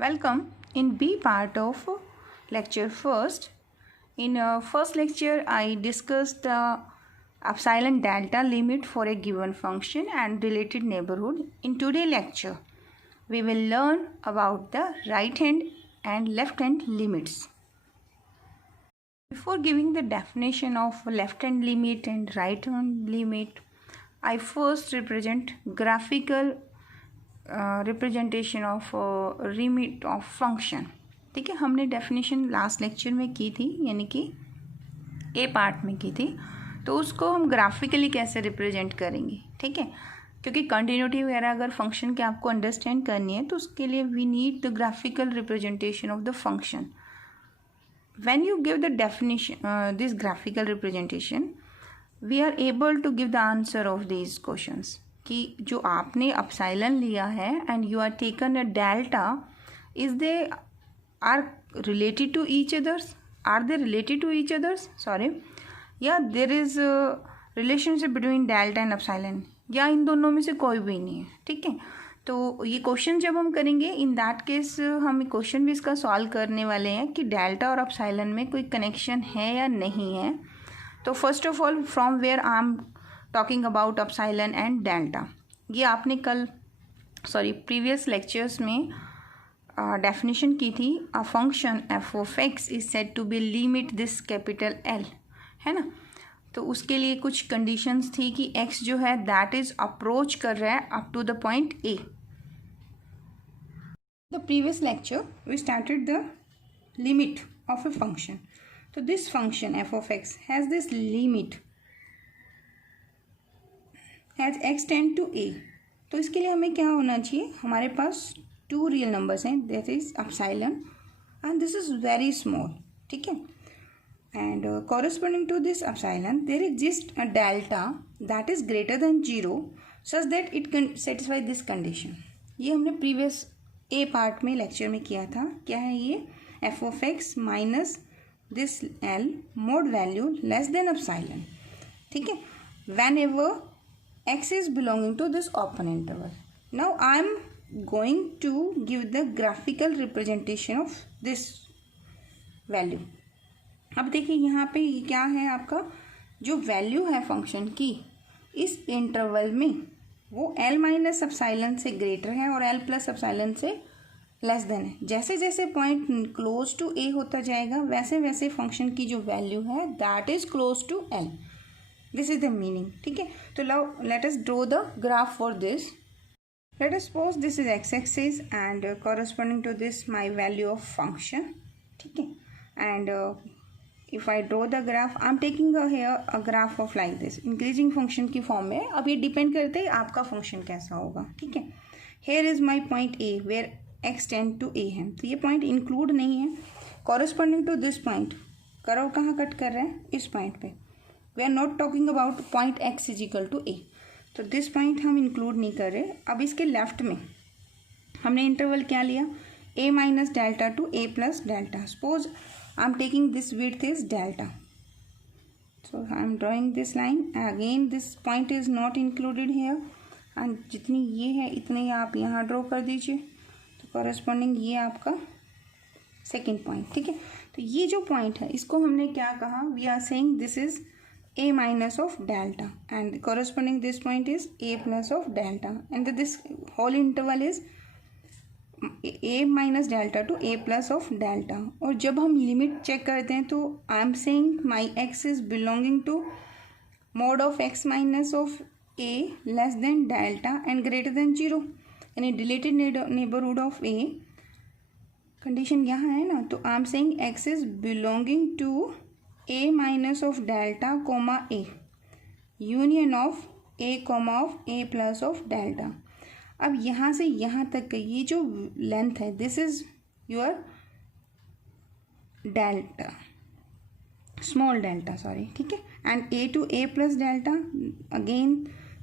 Welcome in B part of lecture first. In first lecture, I discussed the epsilon delta limit for a given function and related neighborhood. In today's lecture, we will learn about the right hand and left hand limits. Before giving the definition of left hand limit and right hand limit, I first represent graphical representation of limit of function. ठीक है, हमने definition last lecture में की थी, यानी कि ए part में की थी. तो उसको हम ग्राफिकली कैसे रिप्रेजेंट करेंगे. ठीक है, क्योंकि कंटिन्यूटी वगैरह अगर फंक्शन के आपको अंडरस्टैंड करनी है तो उसके लिए we need the graphical representation of the function. When you give the definition this graphical representation we are able to give the answer of these questions. कि जो आपने एप्सिलॉन लिया है and you are taken a delta, is they are related to each others, are they related to each others sorry, या there is relationship between delta and epsilon, या इन दोनों में से कोई भी नहीं है. ठीक है, तो ये क्वेश्चन जब हम करेंगे इन दैट केस हम क्वेश्चन भी इसका सॉल्व करने वाले हैं कि डेल्टा और एप्सिलॉन में कोई कनेक्शन है या नहीं है. तो first of all from where I am talking about epsilon and delta. ये आपने प्रीवियस लेक्चर्स में डेफिनेशन की थी. A function F of x is said to be limit this capital L, है ना. तो उसके लिए कुछ कंडीशंस थी कि एक्स जो है दैट इज अप्रोच कर रहा है up to the point A. The previous lecture we started the limit of a function. तो this function F of X has this limit has X tend to A. तो इसके लिए हमें क्या होना चाहिए, हमारे पास टू रियल नंबर्स हैं, that is epsilon and this is very small. ठीक है, and corresponding to this epsilon there exist a delta that is greater than 0 such that it can satisfy this condition. ये हमने previous ए part में lecture में किया था. क्या है ये, F of x minus this L mode value less than epsilon. ठीक है, when ever x is belonging to this open interval. Now I am going to give the graphical representation of this value. अब देखिए यहाँ पे क्या है, आपका जो वैल्यू है फंक्शन की इस इंटरवल में वो l माइनस एप्सिलॉन से ग्रेटर है और l प्लस एप्सिलॉन से लेस देन है. जैसे जैसे पॉइंट क्लोज टू a होता जाएगा वैसे वैसे फंक्शन की जो वैल्यू है that is close to l. This is the meaning. ठीक है, तो let us draw the graph for this. Let us suppose this is x-axis and corresponding to this my value of function. ठीक है, and if I draw the graph, I'm taking here a graph of like this increasing function की form में. अब ये depend करते हैं आपका function कैसा होगा. ठीक है, here is my point A where x tend to A है, तो ये पॉइंट इंक्लूड नहीं है. corresponding to this point curve कहाँ कट कर रहे हैं, इस पॉइंट पे. We are not talking about point X is equal to A, तो दिस पॉइंट हम इंक्लूड नहीं कर रहे. अब इसके लेफ्ट में हमने इंटरवल क्या लिया, a minus delta to a plus delta. Suppose I am taking this width is delta, so I am drawing this line. Again this point is not included here and जितनी ये है इतने आप यहाँ ड्रॉ कर दीजिए. तो कॉरेस्पॉन्डिंग ये आपका सेकेंड पॉइंट. ठीक है, तो ये जो पॉइंट है इसको हमने क्या कहा, we are saying this is a minus of delta and corresponding this point is a plus of delta and this whole interval is a minus delta to a plus of delta. और जब हम limit check करते हैं तो I am saying my x is belonging to mod of x minus of a less than delta and greater than 0, यानी deleted neighborhood of a. Condition यहाँ है ना, तो I am saying x is belonging to a minus of delta comma a union of a comma of a plus of delta. अब यहाँ से यहाँ तक का ये जो लेंथ है this is your delta, small delta sorry. ठीक है, and a to a plus delta again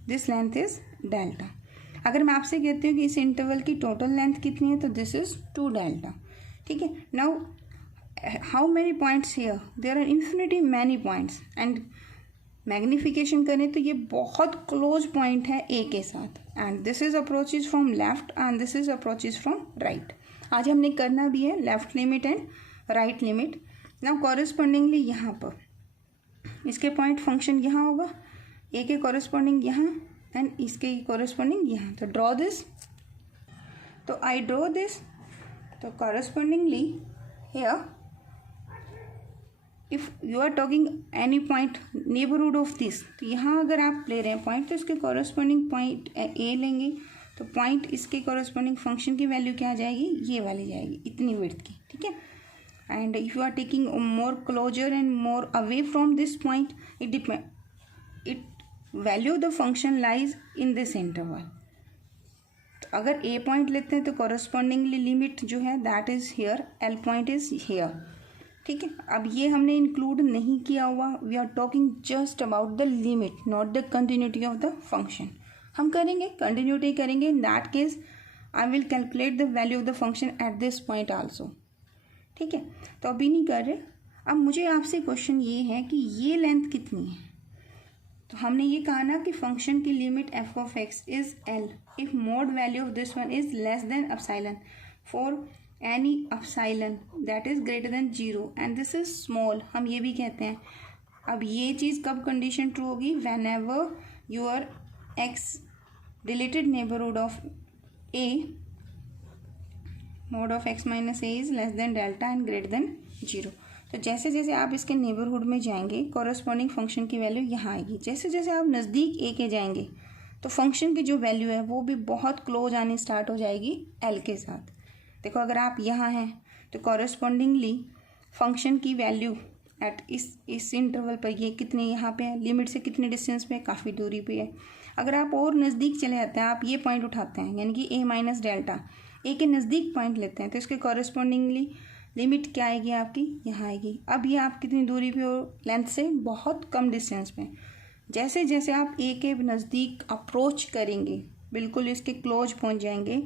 this length is delta. अगर मैं आपसे कहती हूँ कि इस इंटरवल की टोटल लेंथ कितनी है तो दिस इज 2 डेल्टा. ठीक है, now how many points here, there are infinity many points and magnification करें तो ये बहुत क्लोज पॉइंट है ए के साथ. And this is approaches from left and this is approaches from right. आज हमने करना भी है left limit and right limit. Now correspondingly यहाँ पर इसके पॉइंट फंक्शन यहाँ होगा, ए के कॉरेस्पॉन्डिंग यहाँ एंड इसके कॉरेस्पॉन्डिंग यहाँ। तो ड्रॉ दिस, तो आई ड्रॉ दिस। तो correspondingly here if you are talking any point neighbourhood of this, तो यहाँ अगर आप ले रहे हैं पॉइंट तो इसके कॉरेस्पॉन्डिंग पॉइंट ए लेंगे, तो पॉइंट इसके कॉरेस्पॉन्डिंग फंक्शन की वैल्यू क्या आ जाएगी, ये वाली जाएगी, इतनी विड्थ की, ठीक है। And if you are taking more closer and more away from this point, it value of the function lies in this interval. तो अगर ए पॉइंट लेते हैं तो कॉरेस्पॉन्डिंगली लिमिट जो है that is here, L point is here, ठीक है। अब ये हमने इंक्लूड नहीं किया हुआ, we are talking just about the limit, not the continuity of the function. हम करेंगे कंटिन्यूटी करेंगे, in that case I will calculate the value of the function at this point also, ठीक है। तो अभी नहीं कर रहे। अब मुझे आपसे क्वेश्चन ये है कि ये लेंथ कितनी है। तो हमने ये कहा ना कि फंक्शन की limit F of x is L if mode value of this one is less than epsilon for any epsilon that is greater than 0 and this is small, हम ये भी कहते हैं। अब ये चीज़ कब कंडीशन ट्रू होगी, when ever your x related neighbourhood of A mode of x minus A is less then delta and greater than 0। तो जैसे जैसे आप इसके नेबरहुड में जाएंगे कॉरेस्पॉन्डिंग फंक्शन की वैल्यू यहाँ आएगी, जैसे जैसे आप नज़दीक ए के जाएंगे तो फंक्शन की जो वैल्यू है वो भी बहुत क्लोज आनी स्टार्ट हो जाएगी एल के साथ। देखो अगर आप यहाँ हैं तो कॉरेस्पॉन्डिंगली फंक्शन की वैल्यू एट इस इंटरवल पर ये कितने यहाँ पे है, लिमिट से कितने डिस्टेंस पे, काफ़ी दूरी पे है। अगर आप और नज़दीक चले जाते हैं, आप ये पॉइंट उठाते हैं यानी कि ए माइनस डेल्टा, ए के नज़दीक पॉइंट लेते हैं तो इसके कॉरेस्पॉन्डिंगली लिमिट क्या आएगी आपकी, यहाँ आएगी। अब ये आप कितनी दूरी पे हो, लेंथ से बहुत कम डिस्टेंस पे। जैसे जैसे आप ए के नज़दीक अप्रोच करेंगे, बिल्कुल इसके क्लोज पहुँच जाएंगे,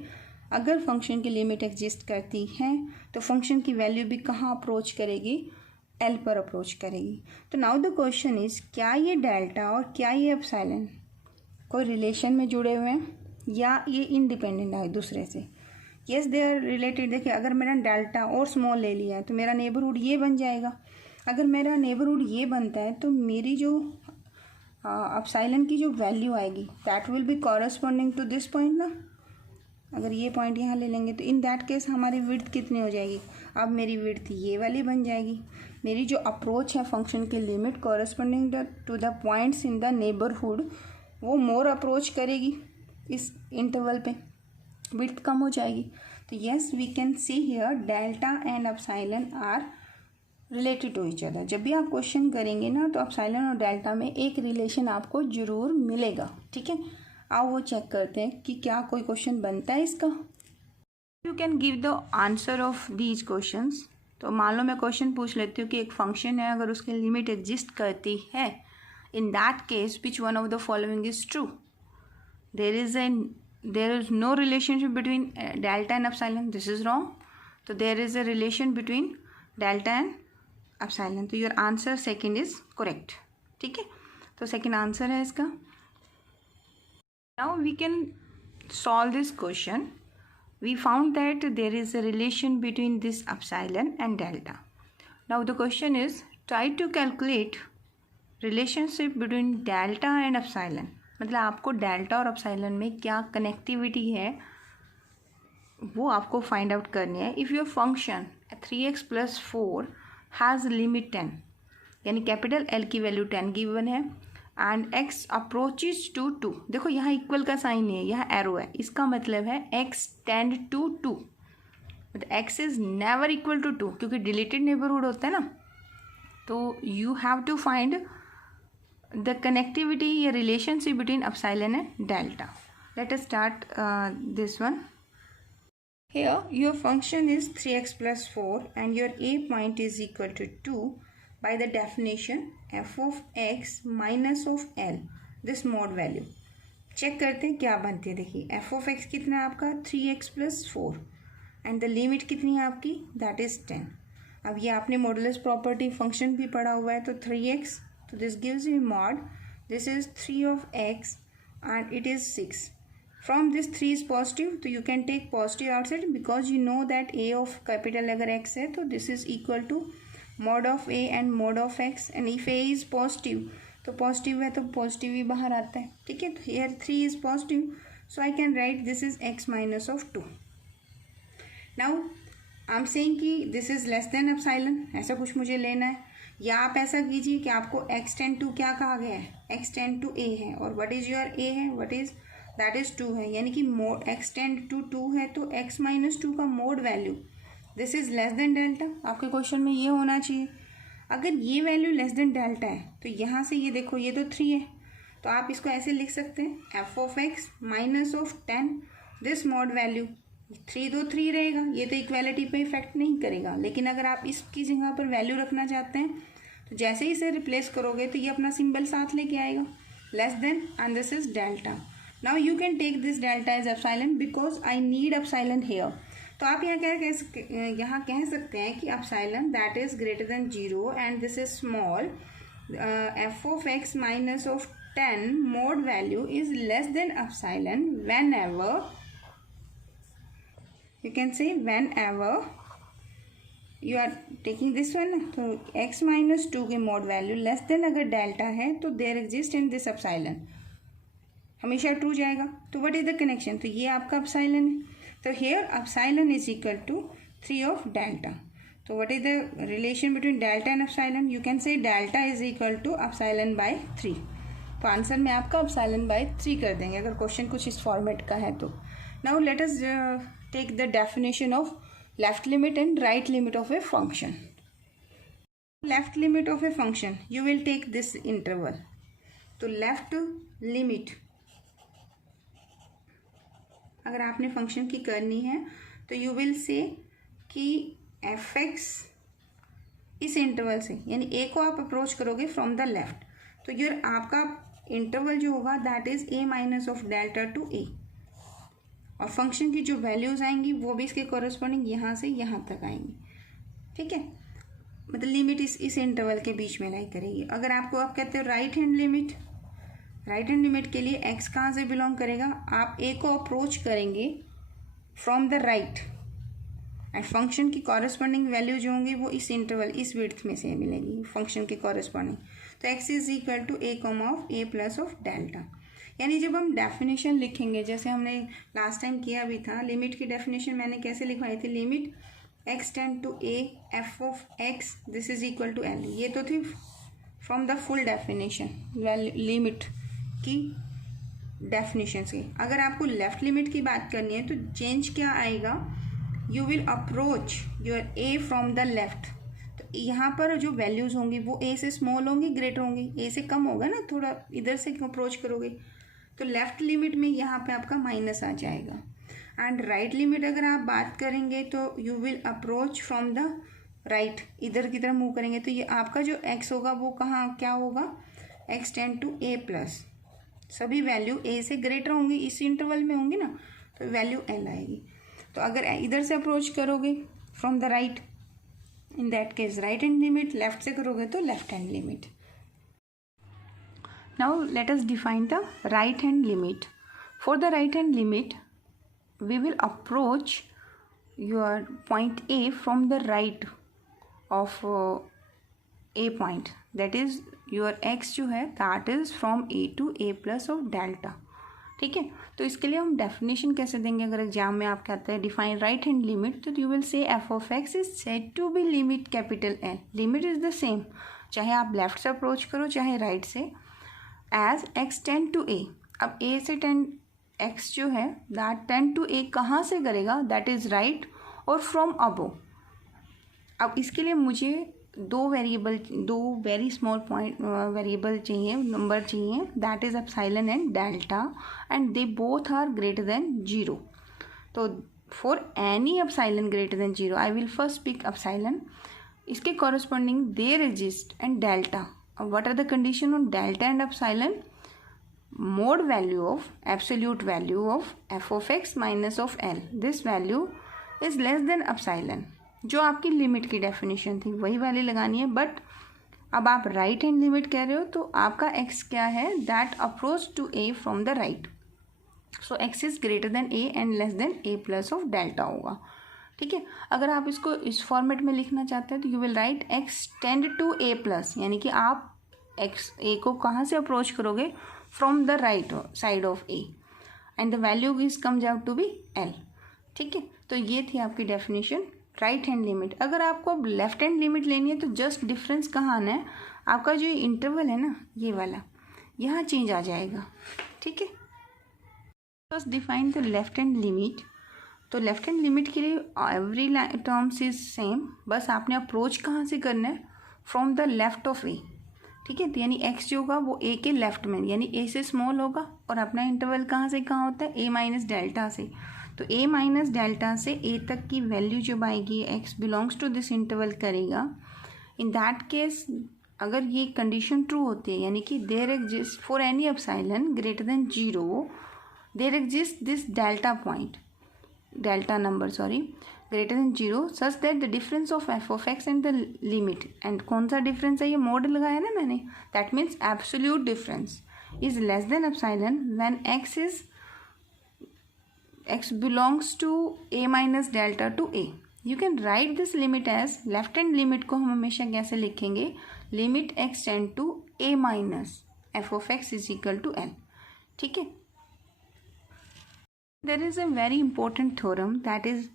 अगर फंक्शन की लिमिट एग्जिस्ट करती है तो फंक्शन की वैल्यू भी कहाँ अप्रोच करेगी, एल पर अप्रोच करेगी। तो नाउ द क्वेश्चन इज, क्या ये डेल्टा और क्या ये एप्सिलॉन कोई रिलेशन में जुड़े हुए हैं या ये इंडिपेंडेंट है दूसरे से। Yes they are related. देखिए अगर मैंने डेल्टा और स्मॉल ले लिया है तो मेरा नेबरहुड ये बन जाएगा। अगर मेरा नेबरहुड ये बनता है तो मेरी जो एप्सिलॉन की जो वैल्यू आएगी that will be corresponding to this point ना। अगर ये पॉइंट यहाँ ले लेंगे तो इन दैट केस हमारी विड्थ कितनी हो जाएगी, अब मेरी विड्थ ये वाली बन जाएगी। मेरी जो अप्रोच है फंक्शन की limit corresponding to the points in the neighbourhood वो मोर अप्रोच करेगी इस इंटरवल पे, विड्थ कम हो जाएगी। तो yes we can see here delta and epsilon are related to each other. जब भी आप क्वेश्चन करेंगे ना तो एप्सिलॉन और डेल्टा में एक रिलेशन आपको ज़रूर मिलेगा, ठीक है। आओ वो चेक करते हैं कि क्या कोई क्वेश्चन बनता है इसका। You can give the answer of these questions. तो मान लो मैं क्वेश्चन पूछ लेती हूँ कि एक फंक्शन है, अगर उसकी लिमिट एग्जिस्ट करती है, इन that case which one of the following is true. there is no relationship between delta and epsilon, this is wrong. So there is a relation between delta and epsilon, तो your answer second is correct, ठीक है। तो second answer है इसका। Now we can solve this question. We found that there is a relation between this epsilon and delta. Now the question is, try to calculate relationship between delta and epsilon. मतलब आपको delta और epsilon में क्या connectivity है वो आपको find out करनी है। If your function 3x + 4 has limit 10, यानी कैपिटल एल की वैल्यू 10 गिवन है एंड x अप्रोचेज टू 2। देखो यहाँ इक्वल का साइन नहीं है, यहाँ एरो है, इसका मतलब है x टेंड टू 2, मतलब x is never equal to 2 क्योंकि डिलीटेड नेबरहुड होता है ना। तो you have to find the connectivity या relationship between epsilon and delta. Let us start this one. Here your function is 3x + 4 and your a point is equal to 2 by the definition f of x minus of l, this mod value. Check करते हैं क्या बनती है। देखिए f of x कितना है आपका 3x + 4 and the limit कितनी है आपकी that is 10। अब ये आपने मॉडुलस प्रॉपर्टी फंक्शन भी पढ़ा हुआ है। तो 3x, so this gives me mod, this is 3 of x and it is 6 from this 3 is positive, तो you can take positive outside because you know that a of capital अगर x है तो this is equal to mod of a and mod of x, and if a is positive तो positive है तो positive ही बाहर आता है, ठीक है. तो here 3 is positive, so I can write this is x minus of 2. Now I am saying कि this is less than epsilon, ऐसा कुछ मुझे लेना है. या आप ऐसा कीजिए कि आपको x टेंड टू क्या कहा गया है, x टेंड टू a है, और व्हाट इज योर a है, व्हाट इज दैट इज 2 है, यानी कि मोड x टेंड टू 2 है तो x माइनस 2 का mode value this is less then delta. आपके क्वेश्चन में ये होना चाहिए. अगर ये वैल्यू लेस देन डेल्टा है तो यहाँ से ये देखो ये तो 3 है, तो आप इसको ऐसे लिख सकते हैं f of x minus of 10 this mod value. 3 तो 3 रहेगा, ये तो इक्वालिटी पे इफेक्ट नहीं करेगा. लेकिन अगर आप इसकी जगह पर वैल्यू रखना चाहते हैं तो जैसे ही इसे रिप्लेस करोगे तो ये अपना सिंबल साथ लेके आएगा less than, and this is delta. Now you can take this delta as epsilon because I need epsilon here. तो आप यहाँ यहाँ कह सकते हैं कि epsilon that is greater than 0 and this is small f of x minus of 10 mod value is less than epsilon whenever, you can say whenever you are taking this one. तो x minus 2 के mode value less than अगर delta है तो there exist in this epsilon, हमेशा true जाएगा. तो what is the connection, तो ये आपका एप्सिलॉन है. तो here epsilon is equal to 3 of delta. So what is the relation between delta and epsilon? You can say delta is equal to epsilon by 3. तो answer में आपका epsilon by 3 कर देंगे अगर क्वेश्चन कुछ इस फॉर्मेट का है तो. Now let us take the definition of left limit and right limit of a function. Left limit of a function, you will take this interval. तो left limit अगर आपने फंक्शन की करनी है तो यू विल से कि F x इस interval से, यानी ए को आप अप्रोच करोगे फ्रॉम द लेफ्ट, तो यार आपका इंटरवल जो होगा that is a minus of delta to a, और फंक्शन की जो वैल्यूज आएंगी वो भी इसके कॉरस्पॉन्डिंग यहाँ से यहाँ तक आएंगी, ठीक है. मतलब लिमिट इस इंटरवल के बीच में लाई करेगी. अगर आपको आप कहते हो right hand limit, right hand limit के लिए x कहाँ से बिलोंग करेगा, आप a को अप्रोच करेंगे from the right and function की कॉरस्पॉन्डिंग वैल्यू जो होंगी वो इस इंटरवल इस विड्थ में से मिलेगी फंक्शन के कॉरस्पॉन्डिंग. तो x is equal to a comma of a plus of delta. यानी जब हम डेफिनेशन लिखेंगे जैसे हमने लास्ट टाइम किया भी था, लिमिट की डेफिनेशन मैंने कैसे लिखवाई थी, limit x tend to a f of x this is equal to l. ये तो थी from the full definition limit की डेफिनेशन से. अगर आपको लेफ्ट लिमिट की बात करनी है तो चेंज क्या आएगा, you will approach your A from the left. तो यहाँ पर जो वैल्यूज होंगी वो ए से स्मॉल होंगी ग्रेटर होंगी, ए से कम होगा ना, थोड़ा इधर से अप्रोच करोगे तो लेफ्ट लिमिट में यहाँ पे आपका माइनस आ जाएगा. एंड राइट लिमिट अगर आप बात करेंगे तो you will approach from the right, इधर की तरफ मूव करेंगे तो ये आपका जो एक्स होगा वो कहाँ क्या होगा, x tend to a plus, सभी वैल्यू ए से ग्रेटर होंगी इस इंटरवल में होंगी ना, तो वैल्यू एल आएगी. तो अगर इधर से अप्रोच करोगे from the right, in that case right hand limit, left से करोगे तो left hand limit. Now let us define the right hand limit. For the right hand limit we will approach your point a from the right of a point, that is your x जो है that is from a to a plus of delta, ठीक है. तो इसके लिए हम definition कैसे देंगे, अगर एग्जाम में आप कहते हैं डिफाइन राइट हैंड लिमिट, तो you will say f of x is said to be limit capital L. Limit is the same चाहे आप लेफ्ट से अप्रोच करो चाहे राइट से, as x tend to a. अब ए से एक्स जो है दैट टेंड टू ए कहाँ से करेगा, दैट इज़ राइट और फ्रॉम अबो. अब इसके लिए मुझे दो वेरी स्मॉल पॉइंट वेरिएबल चाहिए, नंबर चाहिए, that is epsilon and delta, and they both are greater than 0. तो for any epsilon greater than 0 I will first pick epsilon, इसके corresponding there exist and delta. What are the condition on delta and epsilon, mod value of absolute value of f of x minus of L, this value is less than epsilon. जो आपकी limit की definition थी वही वाली लगानी है, but अब आप राइट हैंड लिमिट कह रहे हो तो आपका एक्स क्या है, that approach to a from the right. So x is greater than a and less than a plus of delta होगा, ठीक है। अगर आप इसको इस फॉर्मेट में लिखना चाहते हैं तो you will write x tend to a plus, यानी कि आप एक्स ए को कहाँ से अप्रोच करोगे, from the right side of a and the value is comes out to be L, ठीक है। तो ये थी आपकी डेफिनेशन राइट हैंड लिमिट। अगर आपको अब लेफ्ट हैंड लिमिट लेनी है तो जस्ट डिफरेंस कहाँ आना है, आपका जो इंटरवल है ना ये वाला, यहाँ चेंज आ जाएगा, ठीक है। First define the left hand limit. तो लेफ्ट हैंड लिमिट के लिए एवरी टर्म्स इज सेम, बस आपने अप्रोच कहाँ से करना है, फ्रॉम द लेफ्ट ऑफ ए, ठीक है। तो यानी एक्स जो होगा वो ए के लेफ्ट में, यानी ए से स्मॉल होगा, और अपना इंटरवल कहाँ से कहाँ होता है, ए माइनस डेल्टा से। तो ए माइनस डेल्टा से ए तक की वैल्यू जब आएगी, x belongs to this interval करेगा, इन दैट केस अगर ये कंडीशन ट्रू होती है, यानी कि there exist for any epsilon greater than 0 there exist this delta number greater than 0 such that the difference of f of x and the limit, and कौन सा difference है, ये मोड लगाया ना मैंने, that means absolute difference is less than epsilon when x belongs to a minus delta to a. You can write this limit as left hand limit को हम हमेशा कैसे लिखेंगे, limit x tend to a minus f of x is equal to L, ठीक है। There is a very important theorem that is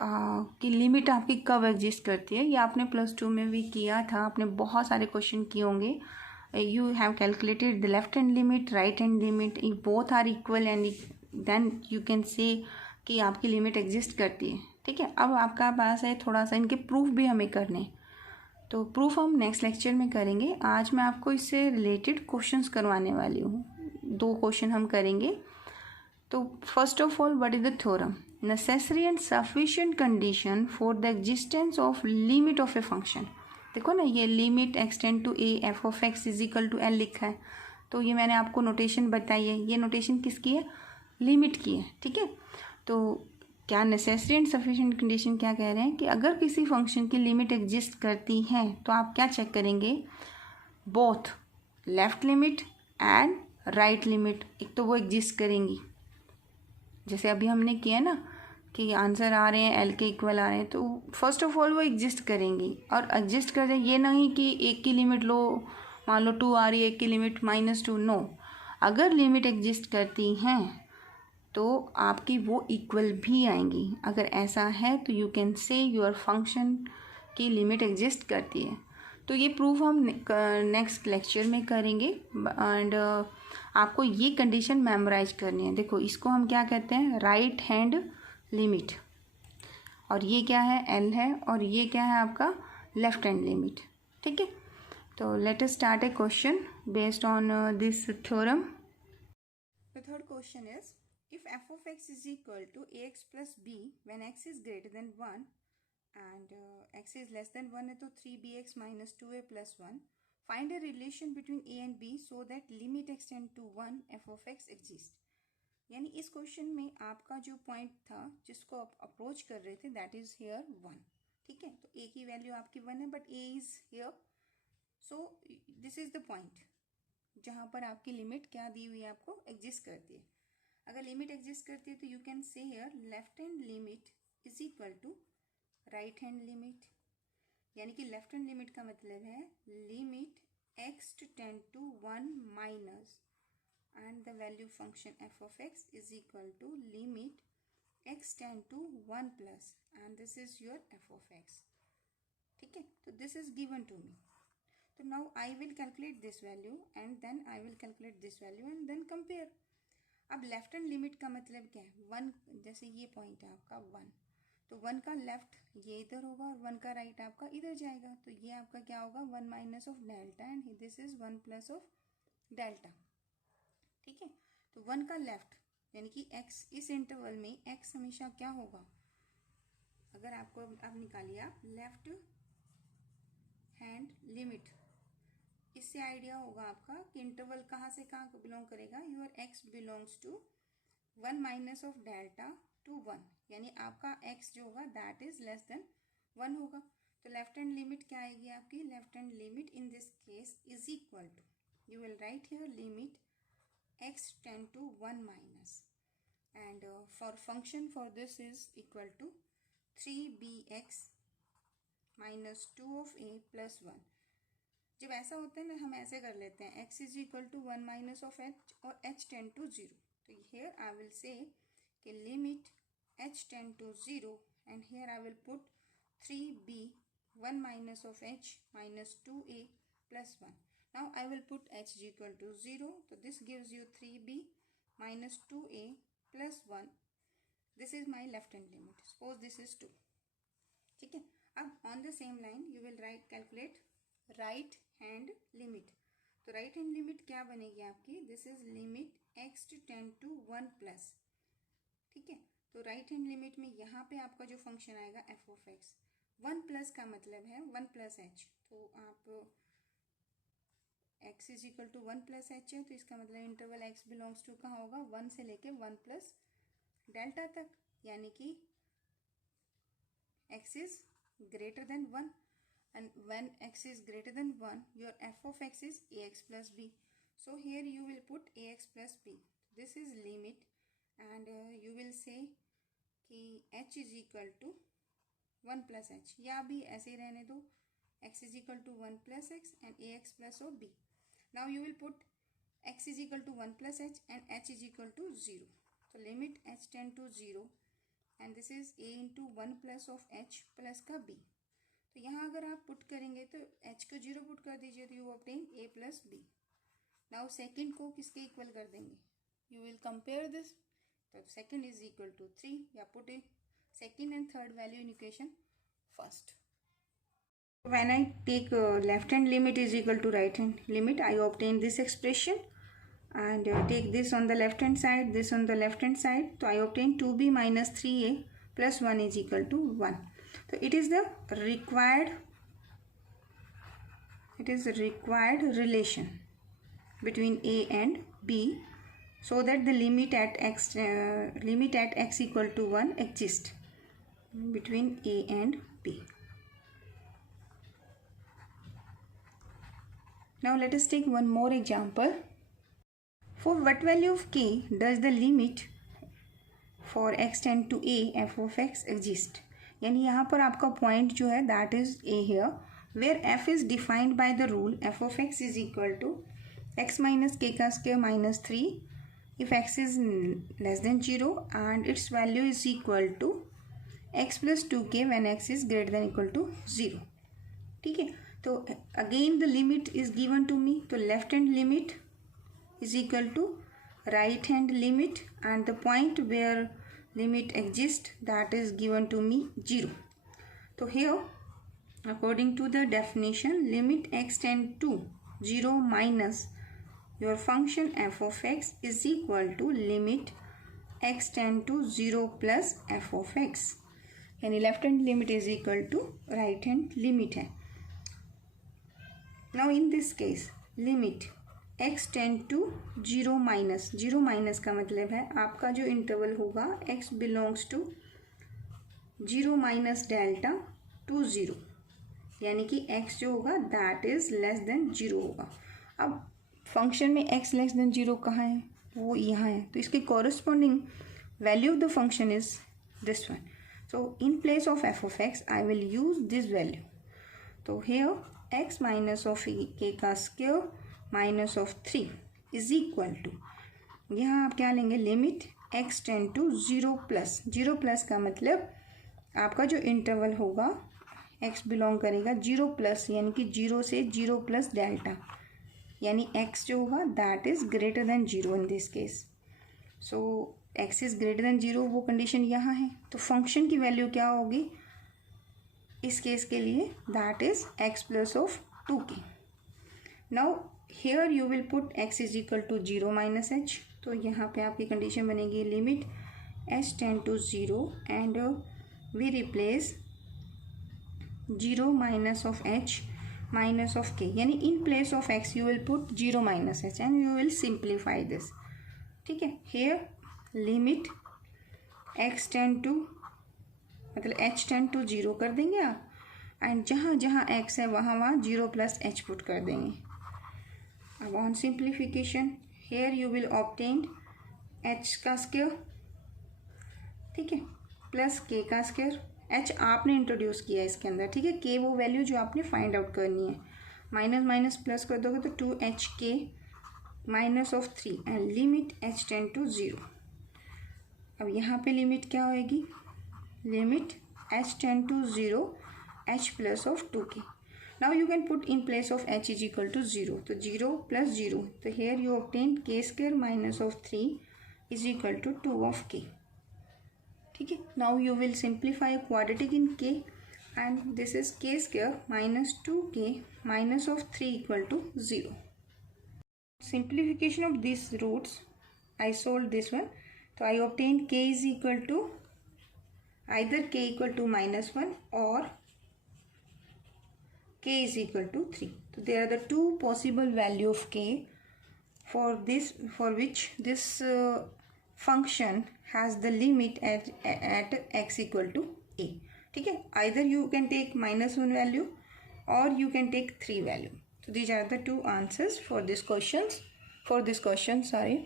कि limit आपकी कब एग्जिस्ट करती है। ये आपने +2 में भी किया था, आपने बहुत सारे क्वेश्चन किए होंगे। You have calculated the left hand limit, right hand limit, both are equal and then you can say कि आपकी लिमिट एग्जिस्ट करती है, ठीक है। अब आपका पास है थोड़ा सा इनके प्रूफ भी हमें करने, तो प्रूफ हम नेक्स्ट लेक्चर में करेंगे। आज मैं आपको इससे रिलेटेड क्वेश्चंस करवाने वाली हूँ, 2 क्वेश्चन हम करेंगे। तो first of all, what is the theorem, necessary and sufficient condition for the existence of limit of a function. देखो ना, ये limit x tend to a f of x is equal to L लिखा है, तो ये मैंने आपको notation बताई है, ये नोटेशन किसकी है, लिमिट की है, ठीक है। तो क्या नेसेसरी एंड सफिशिएंट कंडीशन क्या कह रहे हैं कि अगर किसी फंक्शन की लिमिट एग्जिस्ट करती है तो आप क्या चेक करेंगे, both left limit and right limit, एक तो वो एग्जिस्ट करेंगी, जैसे अभी हमने किया ना कि आंसर आ रहे हैं एल के इक्वल आ रहे हैं, तो फर्स्ट ऑफ ऑल वो एग्जिस्ट करेंगी। और एग्जिस्ट कर ये नहीं कि एक की लिमिट लो, मान लो 2 आ रही है, एक की लिमिट -2, नो, अगर लिमिट एग्जिस्ट करती हैं तो आपकी वो इक्वल भी आएंगी। अगर ऐसा है तो यू कैन से योर फंक्शन की लिमिट एग्जिस्ट करती है। तो ये प्रूफ हम नेक्स्ट लेक्चर में करेंगे, एंड आपको ये कंडीशन मेमोराइज करनी है। देखो, इसको हम क्या कहते हैं, राइट हैंड लिमिट, और ये क्या है, एल है, और ये क्या है आपका लेफ्ट हैंड लिमिट, ठीक है। तो let us start A question based on this theorem. The third question is, if f of x is equal to ax plus b when x is greater than 1 and x is less than 1 है तो 3bx minus 2a plus 1, find a relation between a and b so that limit x tend to 1 f of x exist। यानी इस question में आपका जो point था जिसको आप अप्रोच कर रहे थे, दैट इज हियर 1, ठीक है। तो a की वैल्यू आपकी 1 है, but a is here, so this is the point जहाँ पर आपकी लिमिट क्या दी हुई है, आपको एग्जिस्ट करती है। अगर लिमिट एग्जिस्ट करती है तो you can say here left hand limit is equal to right hand limit, यानी कि लेफ्ट हैंड लिमिट का मतलब है limit x tend to 1 minus and the value function F of x is equal to limit x tend to 1 plus and this is your f of x, ठीक है। तो this is given to me, तो now I will calculate this value and then I will calculate this value and then compare. अब left hand limit का मतलब क्या है, 1, जैसे ये पॉइंट है आपका 1, तो 1 का लेफ्ट ये इधर होगा और 1 का राइट आपका इधर जाएगा, तो ये आपका क्या होगा, 1 minus of delta and this is 1 plus of delta, ठीक है। तो 1 का लेफ्ट यानी कि x, इस इंटरवल में x हमेशा क्या होगा, अगर आपको अब निकालिए आप लेफ्ट हैंड लिमिट, इससे आइडिया होगा आपका कि इंटरवल कहाँ से कहाँ को बिलोंग करेगा, your x belongs to 1 minus of delta to 1, यानी आपका x जो होगा दैट इज लेस देन 1 होगा। तो लेफ्ट हैंड लिमिट क्या आएगी आपकी, left hand limit in this case is equal to, you will write here limit x tend to 1 minus and for function for this is equal to 3bx minus 2 of a plus 1. जब ऐसा होता है ना, हम ऐसे कर लेते हैं, x is equal to 1 minus of h और h टेंड टू 0. तो हियर आई विल से कि limit h tend to 0 and here I will put 3b 1 minus of h minus 2a plus 1. Now I will put h is equal to 0. तो this gives you 3b minus 2a plus 1. This is my left hand limit. Suppose this is 2. ठीक है. अब on the same line you will write calculate right hand limit. तो right hand limit क्या बनेगी आपकी? This is limit x tend to 1 plus. ठीक है. तो राइट हैंड लिमिट में यहाँ पे आपका जो फंक्शन आएगा f ऑफ x, 1 प्लस का मतलब है 1 प्लस h. तो आप x is equal to 1 plus h है, तो इसका मतलब इंटरवल x बिलोंग्स टू कहाँ होगा? 1 से लेके 1 प्लस डेल्टा तक, यानी कि x is greater than 1. And when x is greater than 1, your f of x is ax plus b. So here you will put ax plus b. This is limit and you will say कि h is equal to 1 plus h, या भी ऐसे ही रहने दो, x is equal to 1 plus x and ax plus of b. Now you will put x is equal to 1 plus h and h is equal to 0. So limit h tend to 0 and this is a into 1 plus of h plus का b. तो यहाँ अगर आप put करेंगे तो h को 0 put कर दीजिए, तो you obtain a plus b. Now second को किसके इक्वल कर देंगे? You will compare this. तो सेकेंड इज इक्वल टू 3, या put in second and third value in equation first. When I take left hand limit is equal to right hand limit, I obtain this expression and take this on the left hand side, this on the left hand side. So I obtain 2b minus 3a plus 1 is equal to 1. So it is the required relation between a and b, so that the limit at x equal to 1 exists between a and b. Now let us take one more example. For what value of k does the limit for x tend to a f of x exist? यानी यहाँ पर आपका point जो है that is a here, where f is defined by the rule f of x is equal to x minus k का square minus 3 if x is less than 0 and its value is equal to x plus 2k when x is greater than equal to 0. ठीक है. तो again the limit is given to me. तो left hand limit is equal to right hand limit and the point where limit exists, that is given to me 0. So here according to the definition, limit x tend to 0 minus your function f of x is equal to limit x tend to 0 plus f of x. यानी left hand limit is equal to right hand limit है. Now in this case limit x tend to 0 minus का मतलब है आपका जो interval होगा x belongs to 0 minus delta to 0, यानी कि x जो होगा दैट इज लेस देन 0 होगा. अब फंक्शन में x लेस देन 0 कहाँ है? वो यहाँ है. तो इसके corresponding value of the function is this one. So in place of f of x I will use this value. तो here x minus of k का square minus of 3 is equal to, यहाँ आप क्या लेंगे? Limit x tend to 0 plus का मतलब आपका जो इंटरवल होगा x बिलोंग करेगा 0 प्लस, यानी कि 0 से 0 प्लस डेल्टा, यानी x जो होगा that is greater than 0 in this case. So x is greater than 0, वो कंडीशन यहाँ है. तो फंक्शन की वैल्यू क्या होगी इस केस के लिए? That is x plus of 2k. Now here you will put x is equal to 0 minus h. तो यहाँ पे आपकी कंडीशन बनेगी limit h tend to 0 and we replace 0 minus of h minus of k, यानी in place of x you will put 0 minus h and you will simplify this. ठीक है. here limit x tend to मतलब h tend to 0 कर देंगे आप, and जहाँ जहाँ x है वहाँ 0 प्लस h पुट कर देंगे. अब on simplification here you will obtain h का स्क्वायर ठीक है, प्लस के का स्क्वायर, एच आपने इंट्रोड्यूस किया है इसके अंदर, ठीक है, के वो वैल्यू जो आपने फाइंड आउट करनी है, माइनस माइनस प्लस कर दोगे तो 2hk minus of 3 and limit h tend to 0। अब यहाँ पे लिमिट क्या होएगी, limit h tend to 0 h plus of 2k। Now you can put in place of h is equal to 0, तो 0 plus 0, तो here you obtain k square minus of 3 is equal to 2 of k। ठीक है, now you will simplify quadratic in k and this is k square minus 2k minus of 3 equal to 0. Simplification of these roots, I solved this one. So I obtained k is equal to either k equal to minus 1 or k is equal to 3. So there are the two possible value of k for which this function has the limit at x equal to a. ठीक है, either you can take -1 value or you can take 3 value. So these are the two answers for this question. Sorry.